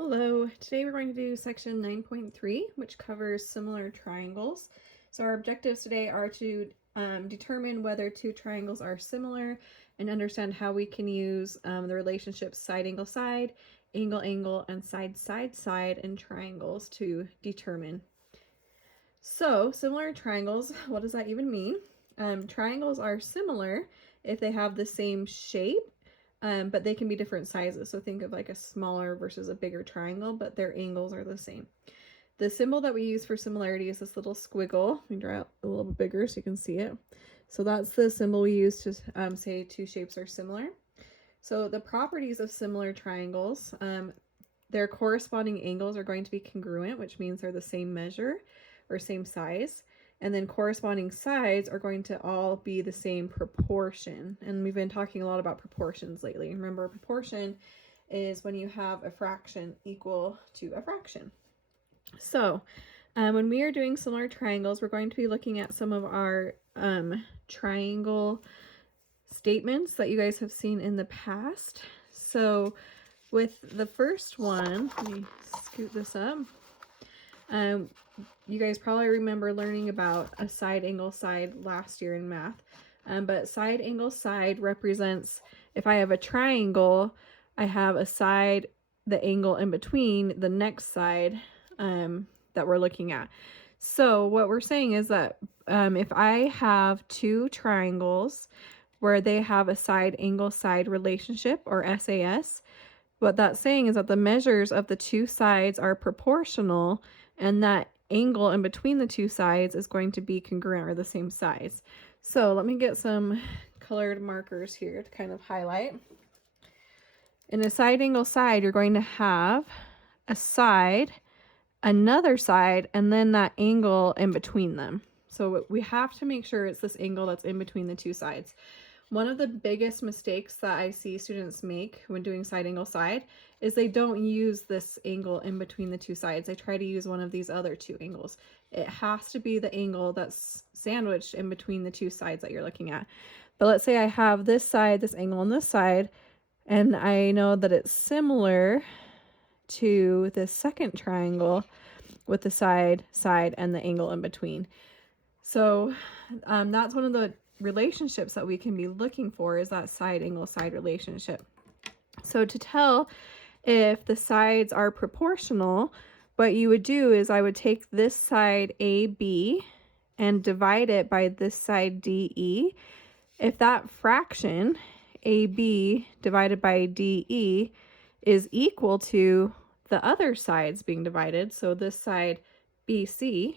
Hello, today we're going to do section 9.3, which covers similar triangles. So our objectives today are to determine whether two triangles are similar and understand how we can use the relationships side, angle, and side in triangles to determine. So similar triangles, what does that even mean? Triangles are similar if they have the same shape, but they can be different sizes. So think of like a smaller versus a bigger triangle, but their angles are the same. The symbol that we use for similarity is this little squiggle. Let me draw it a little bit bigger so you can see it. So that's the symbol we use to say two shapes are similar. So the properties of similar triangles, their corresponding angles are going to be congruent, which means they're the same measure or same size. And then corresponding sides are going to all be the same proportion. And we've been talking a lot about proportions lately. Remember, a proportion is when you have a fraction equal to a fraction. So when we are doing similar triangles, we're going to be looking at some of our triangle statements that you guys have seen in the past. So with the first one, let me scoot this up. You guys probably remember learning about a side angle side last year in math. But side angle side represents, if I have a triangle, I have a side, the angle in between the next side that we're looking at. So what we're saying is that if I have two triangles where they have a side angle side relationship, or SAS, what that's saying is that the measures of the two sides are proportional, and that angle in between the two sides is going to be congruent or the same size. So let me get some colored markers here to kind of highlight. In a side angle side, you're going to have a side, another side, and then that angle in between them. So we have to make sure it's this angle that's in between the two sides. One of the biggest mistakes that I see students make when doing side angle side is they don't use this angle in between the two sides. They try to use one of these other two angles. It has to be the angle that's sandwiched in between the two sides that you're looking at. But let's say I have this side, this angle on this side, and I know that it's similar to this second triangle with the side, and the angle in between. So that's one of the relationships that we can be looking for, is that side angle side relationship. So to tell if the sides are proportional, what you would do is I would take this side AB and divide it by this side DE. If that fraction, AB divided by DE, is equal to the other sides being divided, so this side BC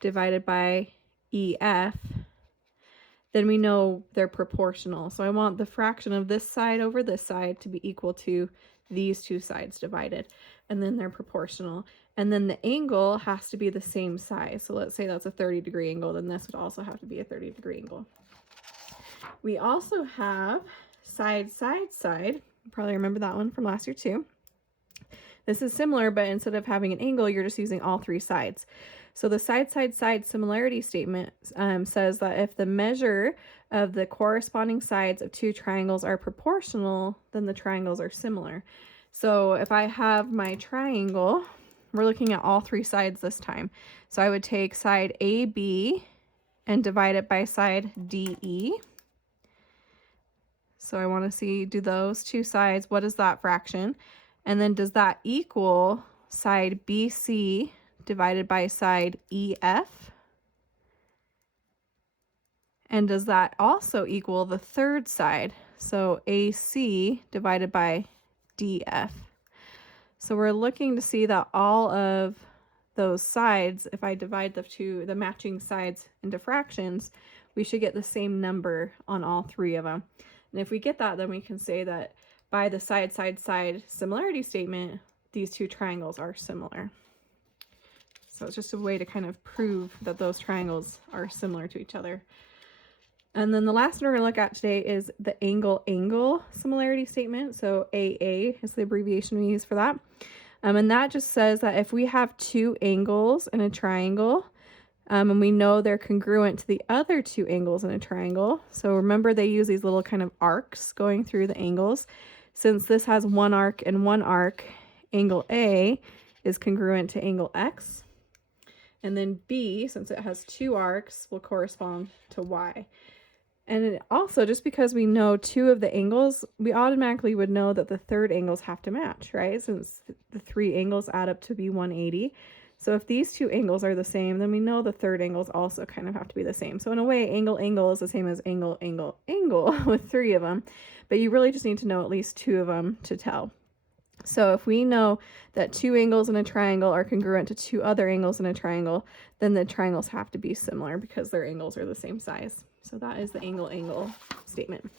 divided by EF, then we know they're proportional. So I want the fraction of this side over this side to be equal to these two sides divided, and then they're proportional. And then the angle has to be the same size. So let's say that's a 30-degree angle, then this would also have to be a 30-degree angle. We also have side. You probably remember that one from last year too. This is similar, but instead of having an angle, you're just using all three sides. So the side similarity statement says that if the measure of the corresponding sides of two triangles are proportional, then the triangles are similar. So if I have my triangle, we're looking at all three sides this time. So I would take side AB and divide it by side DE. So I want to see, do those two sides, what is that fraction? And then does that equal side BC divided by side EF? And does that also equal the third side? So AC divided by DF. So we're looking to see that all of those sides, if I divide the matching sides into fractions, we should get the same number on all three of them. And if we get that, then we can say that by the side similarity statement, these two triangles are similar. So it's just a way to kind of prove that those triangles are similar to each other. And then the last one we're going to look at today is the angle similarity statement. So AA is the abbreviation we use for that. And that just says that if we have two angles in a triangle, and we know they're congruent to the other two angles in a triangle. So remember, they use these little kind of arcs going through the angles. Since this has one arc and one arc, angle A is congruent to angle X. And then B, since it has 2 arcs, will correspond to Y. And also, just because we know 2 of the angles, we automatically would know that the third angles have to match, right? Since the 3 angles add up to be 180. So if these 2 angles are the same, then we know the third angles also kind of have to be the same. So in a way, angle, angle is the same as angle, angle, angle with 3 of them. But you really just need to know at least 2 of them to tell. So if we know that 2 angles in a triangle are congruent to 2 other angles in a triangle, then the triangles have to be similar because their angles are the same size. So that is the angle-angle statement.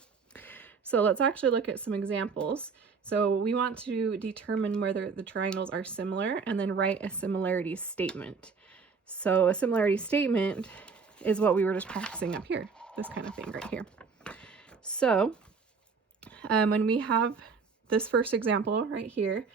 So let's actually look at some examples. So we want to determine whether the triangles are similar and then write a similarity statement. So a similarity statement is what we were just practicing up here, this kind of thing right here. So when we have this first example right here,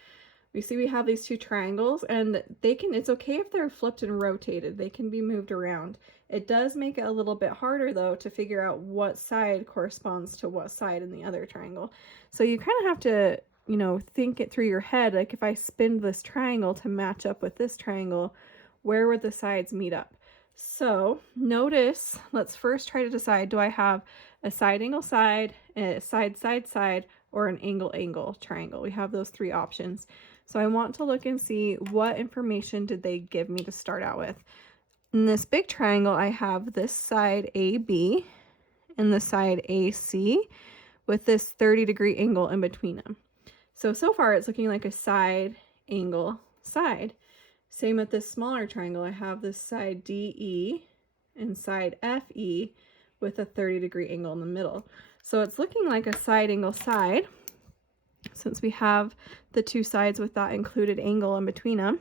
we see we have these 2 triangles, and it's okay if they're flipped and rotated. They can be moved around. It does make it a little bit harder though to figure out what side corresponds to what side in the other triangle. So you kind of have to, think it through your head. Like if I spin this triangle to match up with this triangle, where would the sides meet up? So notice, let's first try to decide, do I have a side angle side, a side side side, or an angle angle triangle? We have those 3 options. So I want to look and see what information did they give me to start out with. In this big triangle, I have this side AB and the side AC with this 30-degree angle in between them. So far it's looking like a side angle side. Same with this smaller triangle. I have this side DE and side FE with a 30-degree angle in the middle. So it's looking like a side angle side, since we have the 2 sides with that included angle in between them.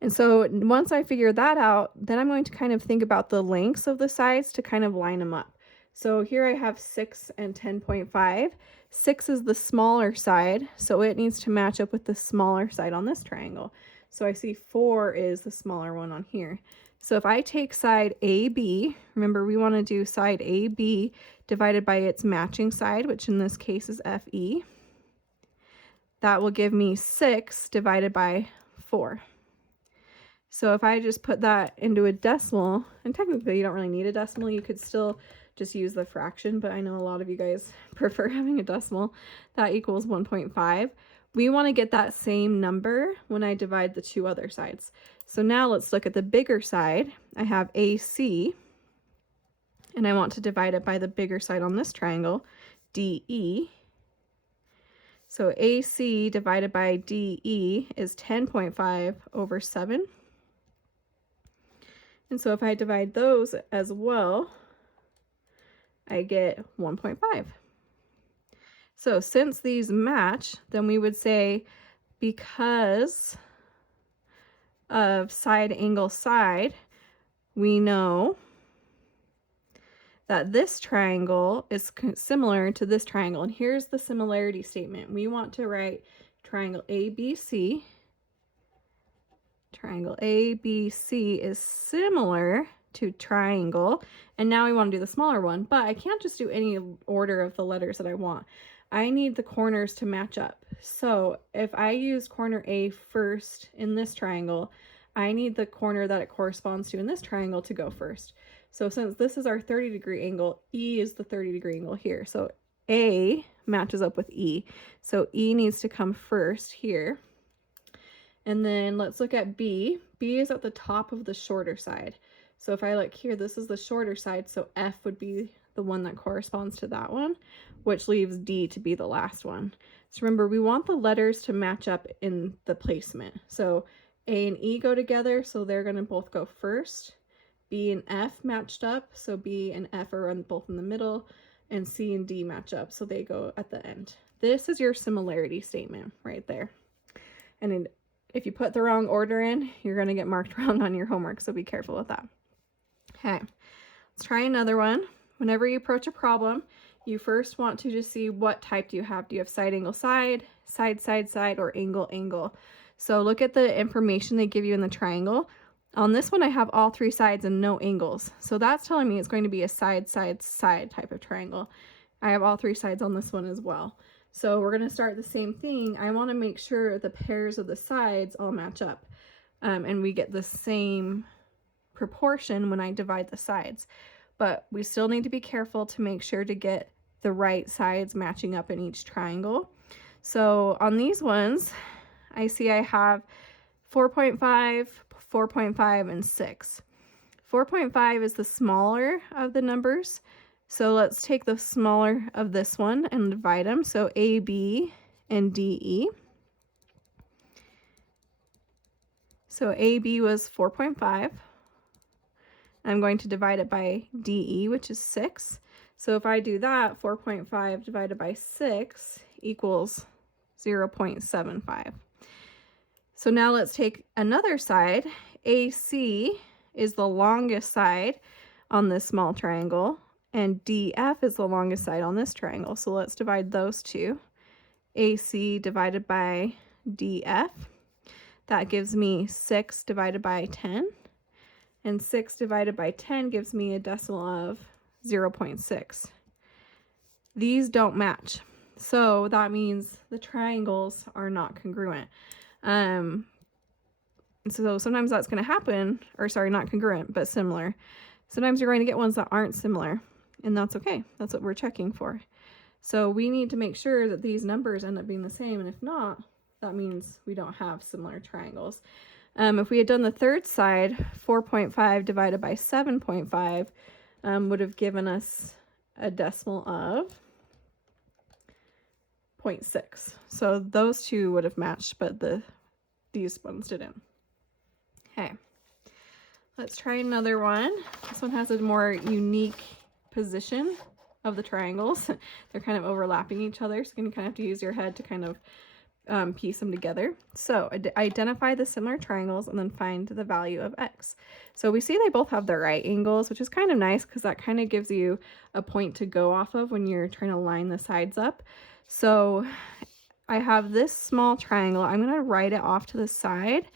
And so once I figure that out, then I'm going to kind of think about the lengths of the sides to kind of line them up. So here I have 6 and 10.5. 6 is the smaller side, so it needs to match up with the smaller side on this triangle. So I see 4 is the smaller one on here. So if I take side AB, remember we want to do side AB divided by its matching side, which in this case is FE. That will give me 6 divided by 4. So if I just put that into a decimal, and technically you don't really need a decimal, you could still just use the fraction, but I know a lot of you guys prefer having a decimal. That equals 1.5. We want to get that same number when I divide the 2 other sides. So now let's look at the bigger side. I have AC, and I want to divide it by the bigger side on this triangle, DE. So AC divided by DE is 10.5 over 7. And so if I divide those as well, I get 1.5. So since these match, then we would say because of side angle side, we know that this triangle is similar to this triangle. And here's the similarity statement. We want to write triangle ABC. Triangle ABC is similar to triangle. And now we want to do the smaller one, but I can't just do any order of the letters that I want. I need the corners to match up. So if I use corner A first in this triangle, I need the corner that it corresponds to in this triangle to go first. So since this is our 30-degree angle, E is the 30-degree angle here. So A matches up with E. So E needs to come first here. And then let's look at B. B is at the top of the shorter side. So if I look here, this is the shorter side, so F would be the one that corresponds to that one, which leaves D to be the last one. So remember, we want the letters to match up in the placement. So A and E go together, so they're going to both go first. B and F matched up, so B and F are both in the middle, and C and D match up, so they go at the end. This is your similarity statement right there. And if you put the wrong order in, you're going to get marked wrong on your homework, so be careful with that. Okay, let's try another one. Whenever you approach a problem, you first want to just see what type do you have. Do you have side angle side, side side side, or angle angle? So look at the information they give you in the triangle. On this one, I have all 3 sides and no angles. So that's telling me it's going to be a side side side type of triangle. I have all 3 sides on this one as well. So we're going to start the same thing. I want to make sure the pairs of the sides all match up, and we get the same proportion when I divide the sides. But we still need to be careful to make sure to get the right sides matching up in each triangle. So on these ones, I see I have 4.5, 4.5, and 6. 4.5 is the smaller of the numbers. So let's take the smaller of this one and divide them. So AB and DE. So AB was 4.5. I'm going to divide it by DE, which is 6. So if I do that, 4.5 divided by 6 equals 0.75. So now let's take another side. AC is the longest side on this small triangle, and DF is the longest side on this triangle. So let's divide those two. AC divided by DF. That gives me 6 divided by 10. And 6 divided by 10 gives me a decimal of 0.6. These don't match. So that means the triangles are not congruent. So sometimes that's going to happen, or sorry, not congruent, but similar. Sometimes you're going to get ones that aren't similar, and that's okay. That's what we're checking for. So we need to make sure that these numbers end up being the same, and if not, that means we don't have similar triangles. If we had done the third side, 4.5 divided by 7.5 would have given us a decimal of 0.6. So those two would have matched, but these ones didn't. Okay, let's try another one. This one has a more unique position of the triangles. They're kind of overlapping each other, so you kind of have to use your head to kind of piece them together. So identify the similar triangles and then find the value of x. So we see they both have the right angles, which is kind of nice because that kind of gives you a point to go off of when you're trying to line the sides up. So I have this small triangle. I'm going to write it off to the side,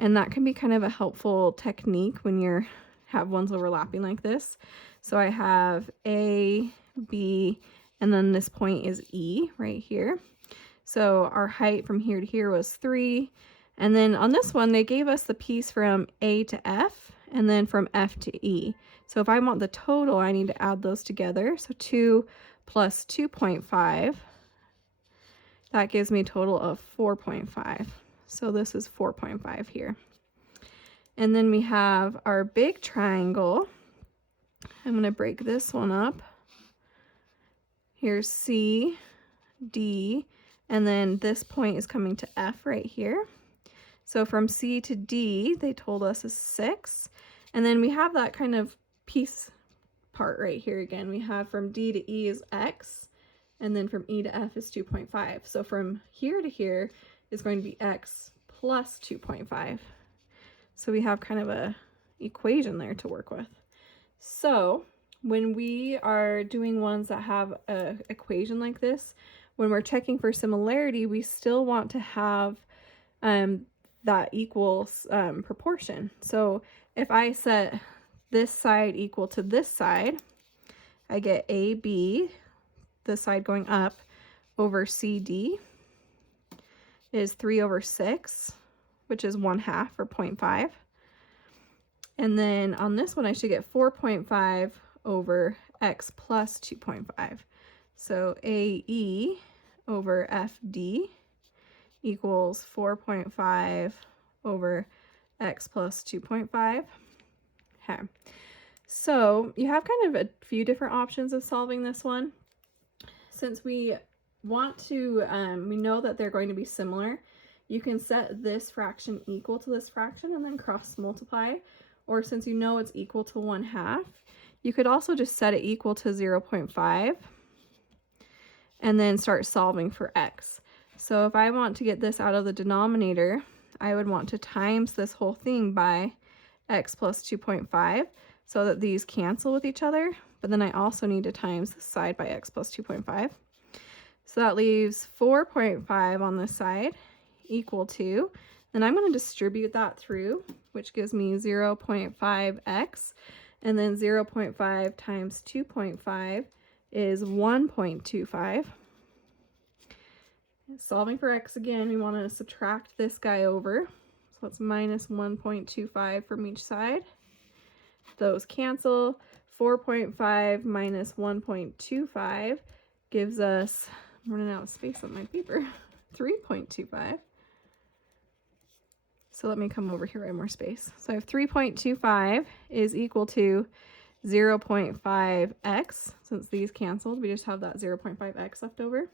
and that can be kind of a helpful technique when you have ones overlapping like this. So I have A, B, and then this point is E right here. So our height from here to here was 3. And then on this one, they gave us the piece from A to F and then from F to E. So if I want the total, I need to add those together. So 2 plus 2.5, that gives me a total of 4.5. So this is 4.5 here. And then we have our big triangle. I'm going to break this one up. Here's C, D, and then this point is coming to F right here. So from C to D, they told us is 6. And then we have that kind of piece part right here again. We have from D to E is X, and then from E to F is 2.5. So from here to here is going to be X plus 2.5. So we have kind of a equation there to work with. So when we are doing ones that have an equation like this, when we're checking for similarity, we still want to have that equals proportion. So if I set this side equal to this side, I get AB, the side going up, over CD is 3 over 6, which is 1/2 or 0.5. And then on this one, I should get 4.5 over X plus 2.5. So AE over FD equals 4.5 over X plus 2.5. Okay. So you have kind of a few different options of solving this one. Since we want to, we know that they're going to be similar, you can set this fraction equal to this fraction and then cross multiply. Or since you know it's equal to 1/2, you could also just set it equal to 0.5 and then start solving for x. So if I want to get this out of the denominator, I would want to times this whole thing by x plus 2.5 so that these cancel with each other. But then I also need to times this side by x plus 2.5. So that leaves 4.5 on this side equal to, then I'm going to distribute that through, which gives me 0.5x, and then 0.5 times 2.5 is 1.25. Solving for x again, we want to subtract this guy over. So it's minus 1.25 from each side. Those cancel. 4.5 minus 1.25 gives us, I'm running out of space on my paper, 3.25. So let me come over here, I have more space. So I have 3.25 is equal to 0.5x. Since these canceled, we just have that 0.5x left over.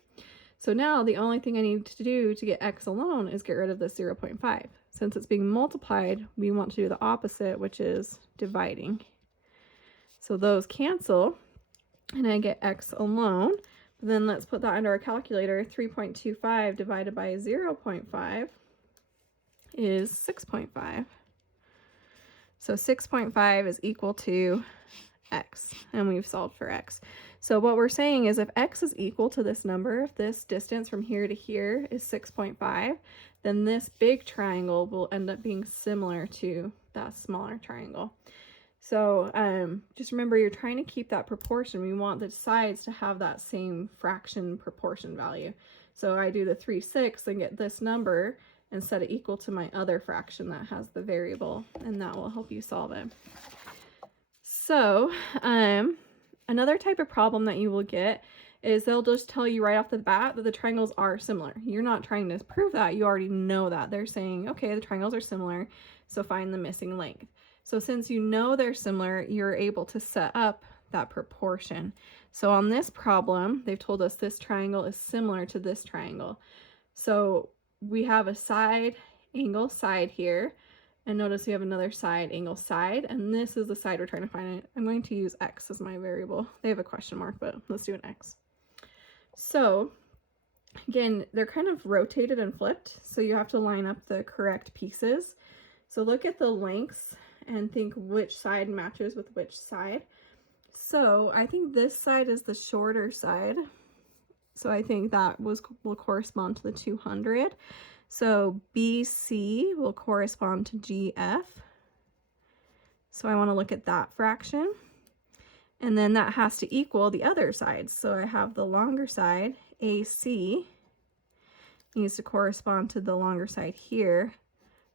So now the only thing I need to do to get x alone is get rid of this 0.5. Since it's being multiplied, we want to do the opposite, which is dividing. So those cancel, and I get x alone. But then let's put that under our calculator. 3.25 divided by 0.5 is 6.5. So 6.5 is equal to x, and we've solved for x. So what we're saying is if x is equal to this number, if this distance from here to here is 6.5, then this big triangle will end up being similar to that smaller triangle. So just remember, you're trying to keep that proportion. We want the sides to have that same fraction proportion value. So I do the 3/6 and get this number and set it equal to my other fraction that has the variable, and that will help you solve it. So another type of problem that you will get is they'll just tell you right off the bat that the triangles are similar. You're not trying to prove that, you already know that. They're saying, okay, the triangles are similar, so find the missing length. So since you know they're similar, you're able to set up that proportion. So on this problem, they've told us this triangle is similar to this triangle. So we have a side angle side here, and notice we have another side angle side, and this is the side we're trying to find. I'm going to use x as my variable. They have a question mark, but let's do an x. So again, they're kind of rotated and flipped, so you have to line up the correct pieces. So look at the lengths and think which side matches with which side. So I think this side is the shorter side. So I think that will correspond to the 200. So BC will correspond to GF. So I want to look at that fraction. And then that has to equal the other sides. So I have the longer side, AC, needs to correspond to the longer side here,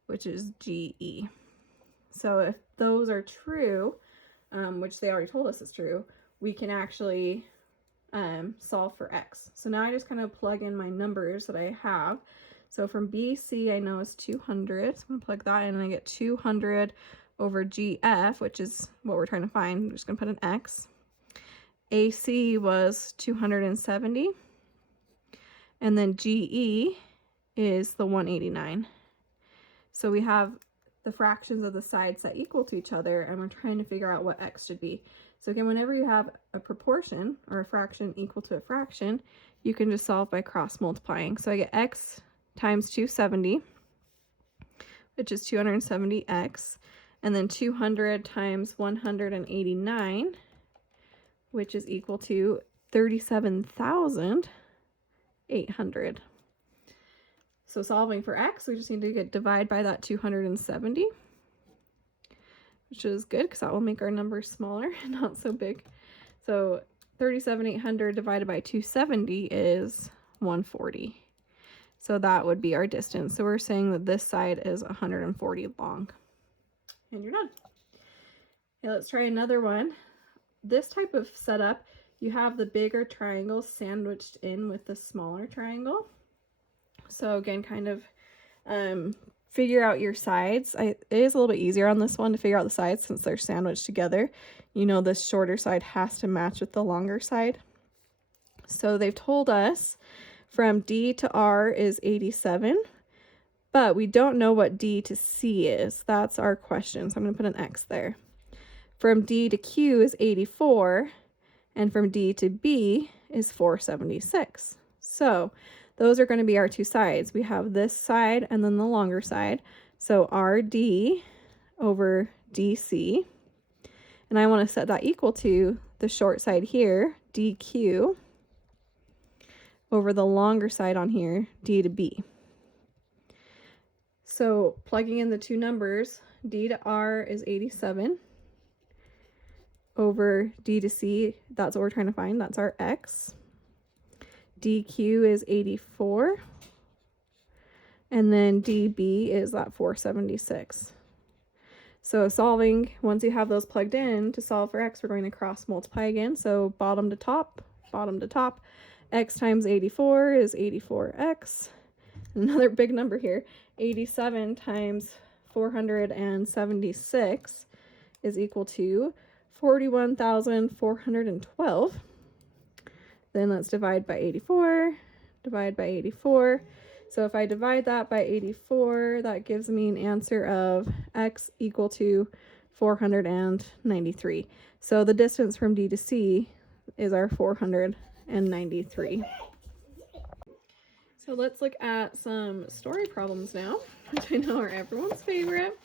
which is GE. So if those are true, which they already told us is true, we can actually solve for x. So now I just kind of plug in my numbers that I have. So from BC, I know is 200. So I'm going to plug that in, and I get 200 over GF, which is what we're trying to find. I'm just going to put an x. AC was 270. And then GE is the 189. So we have the fractions of the sides set equal to each other, and we're trying to figure out what x should be. So again, whenever you have a proportion or a fraction equal to a fraction, you can just solve by cross multiplying. So I get x times 270, which is 270x, and then 200 times 189, which is equal to 37,800. So solving for x, we just need to divide by that 270, which is good because that will make our number smaller and not so big. So 37,800 divided by 270 is 140. So that would be our distance. So we're saying that this side is 140 long. And you're done. Okay, let's try another one. This type of setup, you have the bigger triangle sandwiched in with the smaller triangle. So again, kind of figure out your sides. It is a little bit easier on this one to figure out the sides since they're sandwiched together. You know, this shorter side has to match with the longer side. So they've told us from D to R is 87, but we don't know what D to C is. That's our question. So I'm going to put an X there. From D to Q is 84, and from D to B is 476. So those are going to be our two sides. We have this side and then the longer side. So RD over DC. And I want to set that equal to the short side here, DQ, over the longer side on here, D to B. So plugging in the two numbers, D to R is 87 over D to C. That's what we're trying to find. That's our X. DQ is 84. And then DB is that 476. So solving, once you have those plugged in, to solve for x, we're going to cross multiply again. So bottom to top, x times 84 is 84x. Another big number here, 87 times 476 is equal to 41,412. Then let's divide by 84, So if I divide that by 84, that gives me an answer of x equal to 493. So the distance from D to C is our 493. So let's look at some story problems now, which I know are everyone's favorite.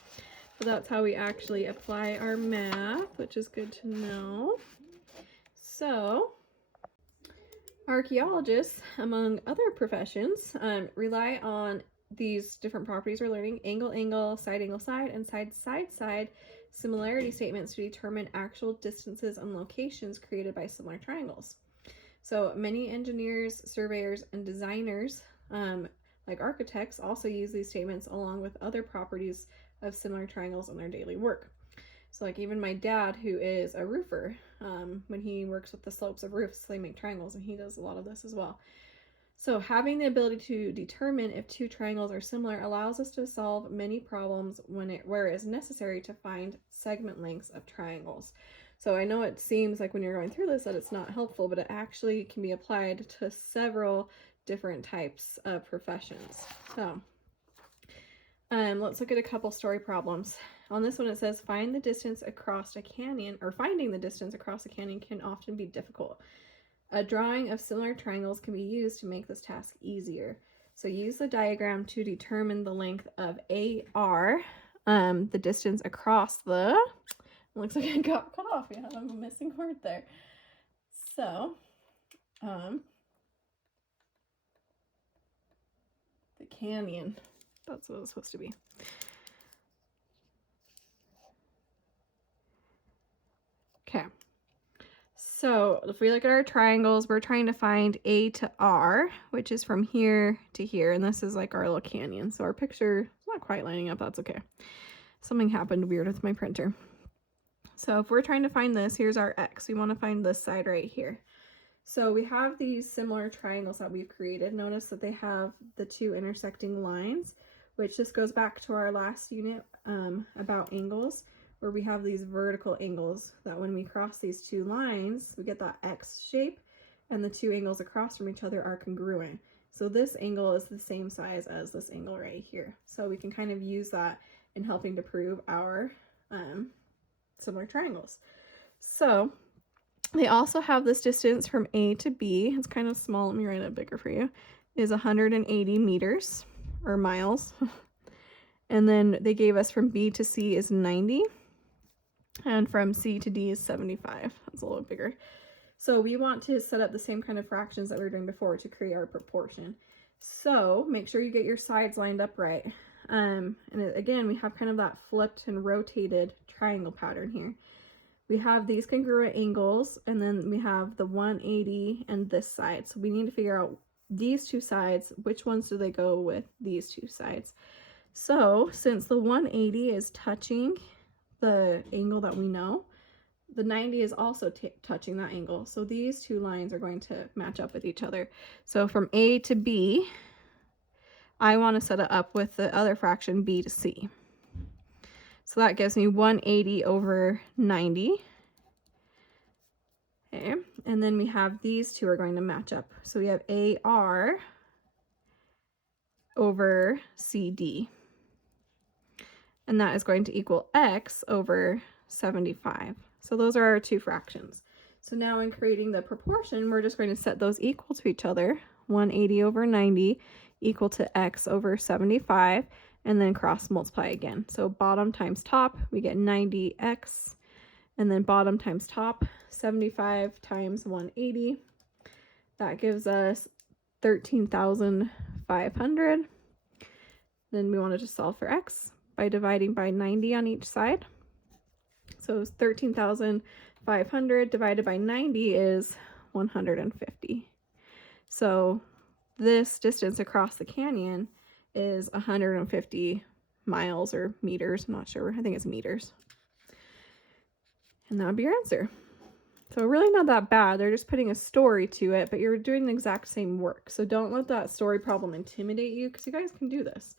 So that's how we actually apply our math, which is good to know. So archaeologists, among other professions, rely on these different properties we're learning: angle, angle, side, and side, side similarity statements to determine actual distances and locations created by similar triangles. So many engineers, surveyors, and designers, like architects, also use these statements along with other properties of similar triangles in their daily work. So like even my dad, who is a roofer, when he works with the slopes of roofs, they make triangles, and he does a lot of this as well. So having the ability to determine if two triangles are similar allows us to solve many problems where it is necessary to find segment lengths of triangles. So I know it seems like when you're going through this that it's not helpful, but it actually can be applied to several different types of professions. So let's look at a couple story problems. On this one, it says finding the distance across a canyon can often be difficult. A drawing of similar triangles can be used to make this task easier. So use the diagram to determine the length of AR, the distance across the, looks like it got cut off. Yeah, I'm a missing word there. So, the canyon, that's what it was supposed to be. Okay. So if we look at our triangles, we're trying to find A to R, which is from here to here. And this is like our little canyon. So our picture is not quite lining up. That's okay. Something happened weird with my printer. So if we're trying to find this, here's our X. We want to find this side right here. So we have these similar triangles that we've created. Notice that they have the two intersecting lines, which just goes back to our last unit about angles, where we have these vertical angles that when we cross these two lines, we get that X shape, and the two angles across from each other are congruent. So this angle is the same size as this angle right here. So we can kind of use that in helping to prove our similar triangles. So they also have this distance from A to B. It's kind of small. Let me write it bigger for you. Is 180 meters or miles. And then they gave us from B to C is 90. And from C to D is 75. That's a little bigger. So we want to set up the same kind of fractions that we were doing before to create our proportion. So make sure you get your sides lined up right. And again, we have kind of that flipped and rotated triangle pattern here. We have these congruent angles, and then we have the 180 and this side. So we need to figure out these two sides, which ones do they go with these two sides. So since the 180 is touching the angle that we know, the 90 is also touching that angle. So these two lines are going to match up with each other. So from A to B, I want to set it up with the other fraction B to C. So that gives me 180 over 90. Okay, and then we have these two are going to match up. So we have AR over CD. And that is going to equal X over 75. So those are our two fractions. So now in creating the proportion, we're just going to set those equal to each other. 180 over 90 equal to X over 75, and then cross multiply again. So bottom times top, we get 90X, and then bottom times top, 75 times 180. That gives us 13,500. Then we wanted to solve for X by dividing by 90 on each side. So 13,500 divided by 90 is 150. So this distance across the canyon is 150 miles or meters. I'm not sure. I think it's meters. And that would be your answer. So really not that bad. They're just putting a story to it, but you're doing the exact same work. So don't let that story problem intimidate you, because you guys can do this.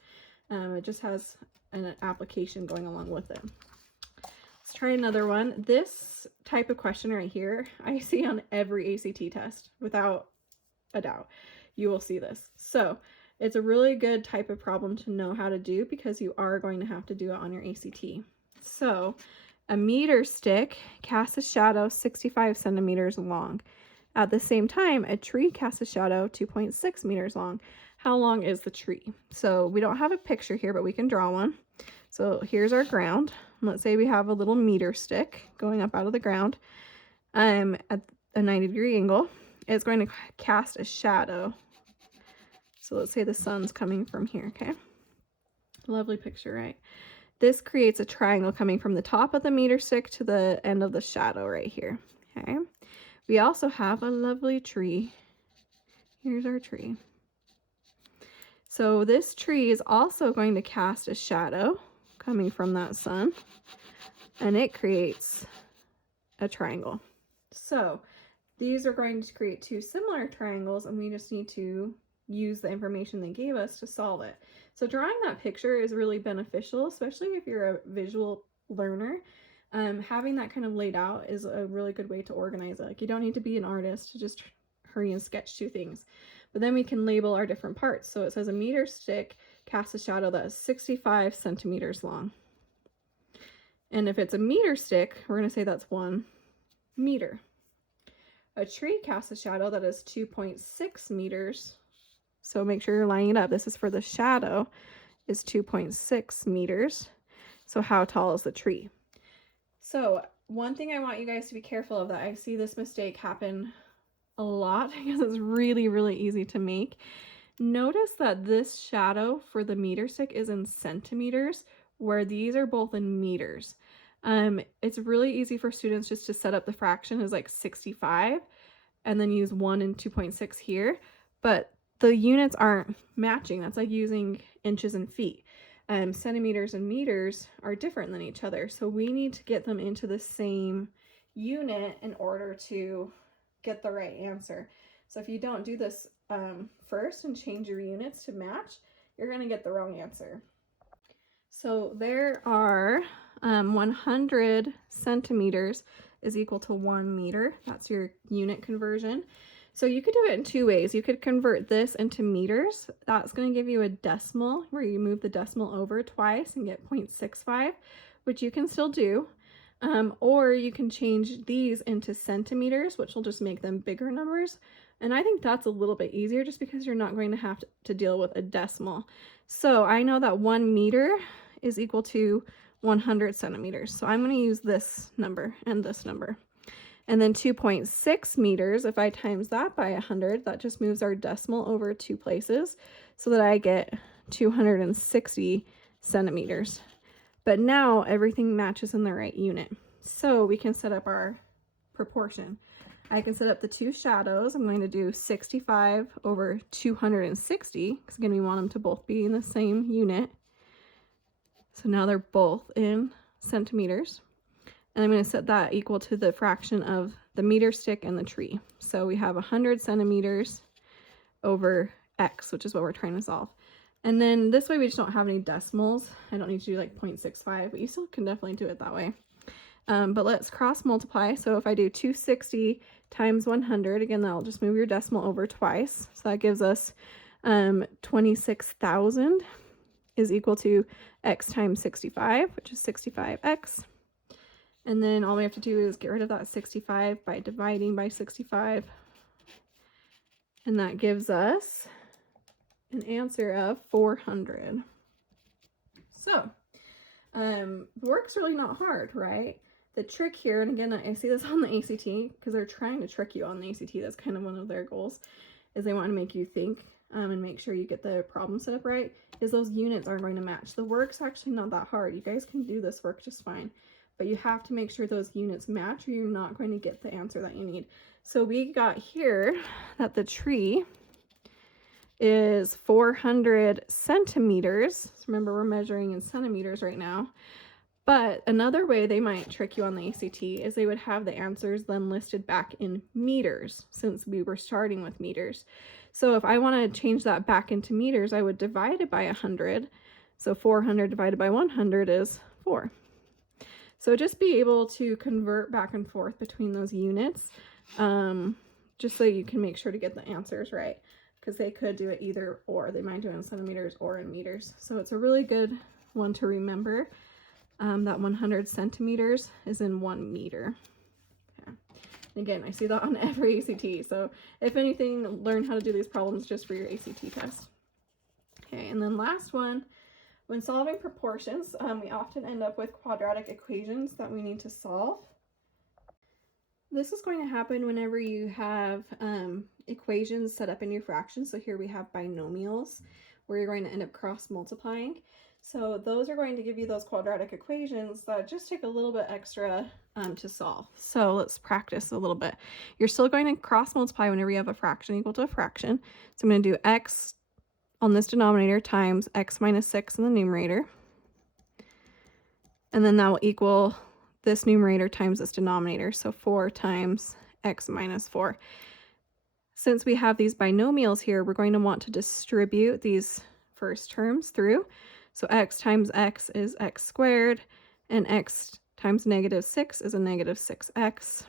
It just has an application going along with it. Let's try another one. This type of question right here, I see on every ACT test, without a doubt. You will see this. So it's a really good type of problem to know how to do, because you are going to have to do it on your ACT. So a meter stick casts a shadow 65 centimeters long. At the same time, a tree casts a shadow 2.6 meters long. How long is the tree? So we don't have a picture here, but we can draw one. So here's our ground. Let's say we have a little meter stick going up out of the ground at a 90-degree angle. It's going to cast a shadow. So let's say the sun's coming from here, okay? Lovely picture, right? This creates a triangle coming from the top of the meter stick to the end of the shadow right here, okay? We also have a lovely tree. Here's our tree. So this tree is also going to cast a shadow coming from that sun, and it creates a triangle. So these are going to create two similar triangles, and we just need to use the information they gave us to solve it. So drawing that picture is really beneficial, especially if you're a visual learner. Having that kind of laid out is a really good way to organize it. Like, you don't need to be an artist to just hurry and sketch two things. But then we can label our different parts. So it says a meter stick casts a shadow that is 65 centimeters long. And if it's a meter stick, we're going to say that's 1 meter. A tree casts a shadow that is 2.6 meters. So make sure you're lining it up. This is for the shadow is 2.6 meters. So how tall is the tree? So one thing I want you guys to be careful of, that I see this mistake happen a lot because it's really, really easy to make. Notice that this shadow for the meter stick is in centimeters, where these are both in meters. It's really easy for students just to set up the fraction as like 65 and then use 1 and 2.6 here, but the units aren't matching. That's like using inches and feet. Centimeters and meters are different than each other, so we need to get them into the same unit in order to get the right answer. So if you don't do this first and change your units to match, you're going to get the wrong answer. So there are 100 centimeters is equal to 1 meter. That's your unit conversion. So you could do it in two ways. You could convert this into meters. That's going to give you a decimal where you move the decimal over twice and get 0.65, which you can still do. Or you can change these into centimeters, which will just make them bigger numbers. And I think that's a little bit easier just because you're not going to have to deal with a decimal. So I know that 1 meter is equal to 100 centimeters. So I'm going to use this number and this number. And then 2.6 meters, if I times that by 100, that just moves our decimal over 2 places so that I get 260 centimeters. But now everything matches in the right unit. So we can set up our proportion. I can set up the two shadows. I'm going to do 65 over 260, because again, we want them to both be in the same unit. So now they're both in centimeters. And I'm going to set that equal to the fraction of the meter stick and the tree. So we have 100 centimeters over x, which is what we're trying to solve. And then this way we just don't have any decimals. I don't need to do like 0.65, but you still can definitely do it that way. But let's cross multiply. So if I do 260 times 100, again, that'll just move your decimal over twice. So that gives us 26,000 is equal to x times 65, which is 65x. And then all we have to do is get rid of that 65 by dividing by 65. And that gives us an answer of 400. So, the work's really not hard, right? The trick here, and again, I see this on the ACT because they're trying to trick you on the ACT. That's kind of one of their goals, is they want to make you think and make sure you get the problem set up right, is those units aren't going to match. The work's actually not that hard. You guys can do this work just fine. But you have to make sure those units match or you're not going to get the answer that you need. So we got here that the tree is 400 centimeters. So remember, we're measuring in centimeters right now. But another way they might trick you on the ACT is they would have the answers then listed back in meters, since we were starting with meters. So if I want to change that back into meters, I would divide it by 100. So 400 divided by 100 is 4. So just be able to convert back and forth between those units, just so you can make sure to get the answers right, because they could do it either or. They might do it in centimeters or in meters. So it's a really good one to remember. That 100 centimeters is in 1 meter. Okay. And again, I see that on every ACT. So if anything, learn how to do these problems just for your ACT test. Okay, and then last one, when solving proportions, we often end up with quadratic equations that we need to solve. This is going to happen whenever you have equations set up in your fractions. So here we have binomials, where you're going to end up cross multiplying. So those are going to give you those quadratic equations that just take a little bit extra to solve. So let's practice a little bit. You're still going to cross multiply whenever you have a fraction equal to a fraction. So I'm going to do x on this denominator times x minus 6 in the numerator. And then that will equal this numerator times this denominator. So 4 times x minus 4. Since we have these binomials here, we're going to want to distribute these first terms through. So x times x is x squared, and x times negative 6 is a negative 6x.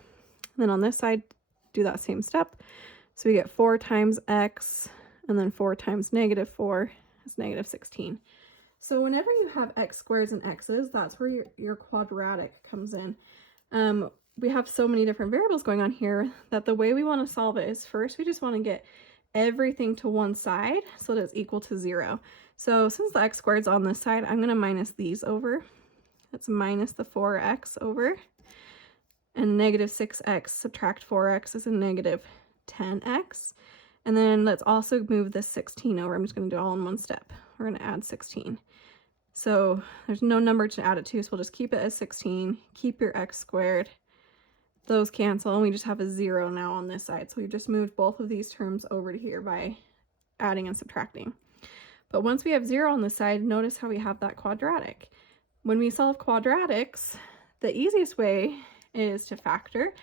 And then on this side, do that same step. So we get 4 times x, and then 4 times negative 4 is negative 16. So whenever you have x squares and x's, that's where your quadratic comes in. We have so many different variables going on here that the way we want to solve it is first we just want to get everything to one side so that it's equal to 0. So since the x squared's on this side, I'm going to minus these over. That's minus the 4x over. And negative 6x subtract 4x is a negative 10x. And then let's also move this 16 over. I'm just going to do it all in one step. We're going to add 16. So there's no number to add it to, so we'll just keep it as 16. Keep your x squared. Those cancel, and we just have a 0 now on this side. So we've just moved both of these terms over to here by adding and subtracting. But once we have 0 on this side, notice how we have that quadratic. When we solve quadratics, the easiest way is to factor.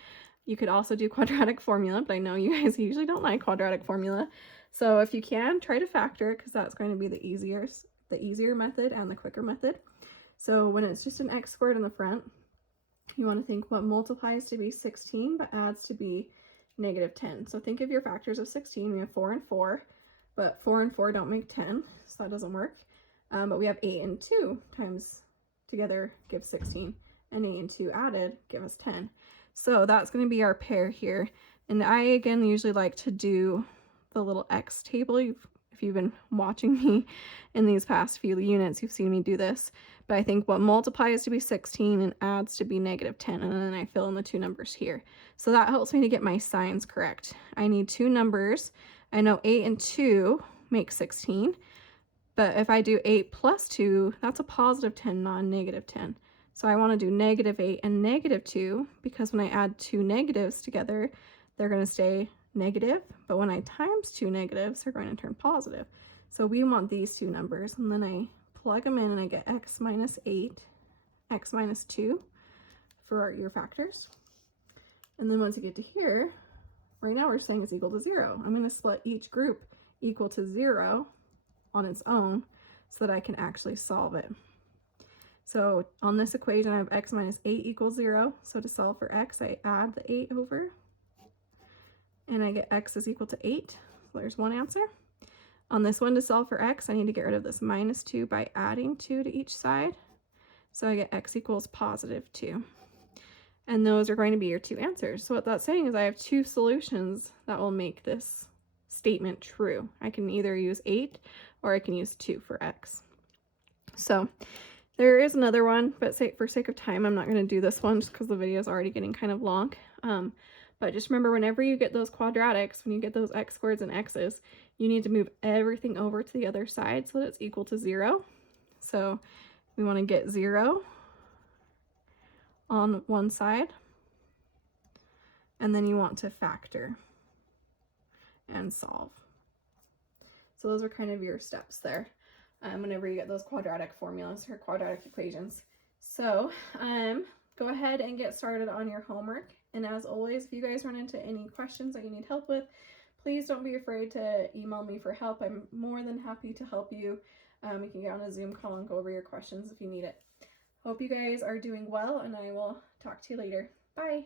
You could also do quadratic formula, but I know you guys usually don't like quadratic formula. So if you can, try to factor, because that's going to be the easier method and the quicker method. So when it's just an x squared in the front, you want to think what multiplies to be 16 but adds to be negative 10. So think of your factors of 16. We have 4 and 4, but 4 and 4 don't make 10, so that doesn't work. But we have 8 and 2 times together give 16, and 8 and 2 added give us 10. So that's going to be our pair here. And I, again, usually like to do the little x table. If you've been watching me in these past few units, you've seen me do this. But I think what multiplies to be 16 and adds to be negative 10, and then I fill in the two numbers here. So that helps me to get my signs correct. I need two numbers. I know 8 and 2 make 16, but if I do 8 plus 2, that's a positive 10, not a negative 10. So I want to do negative 8 and negative 2, because when I add two negatives together, they're going to stay negative, but when I times two negatives, they're going to turn positive. So we want these two numbers, and then I plug them in and I get x minus 8, x minus 2 for your factors. And then once you get to here, right now we're saying it's equal to 0. I'm going to split each group equal to 0 on its own so that I can actually solve it. So on this equation, I have x minus 8 equals 0. So to solve for x, I add the 8 over, and I get x is equal to 8. So there's one answer. On this one, to solve for x, I need to get rid of this minus 2 by adding 2 to each side. So I get x equals positive 2. And those are going to be your two answers. So what that's saying is I have two solutions that will make this statement true. I can either use 8 or I can use 2 for x. So there is another one, but for sake of time, I'm not going to do this one just because the video is already getting kind of long. But just remember, whenever you get those quadratics, when you get those x squareds and x's, you need to move everything over to the other side so that it's equal to 0. So we want to get 0 on one side, and then you want to factor and solve. So those are kind of your steps there whenever you get those quadratic formulas or quadratic equations. So go ahead and get started on your homework. And as always, if you guys run into any questions that you need help with, please don't be afraid to email me for help. I'm more than happy to help you. You can get on a Zoom call and go over your questions if you need it. Hope you guys are doing well, and I will talk to you later. Bye.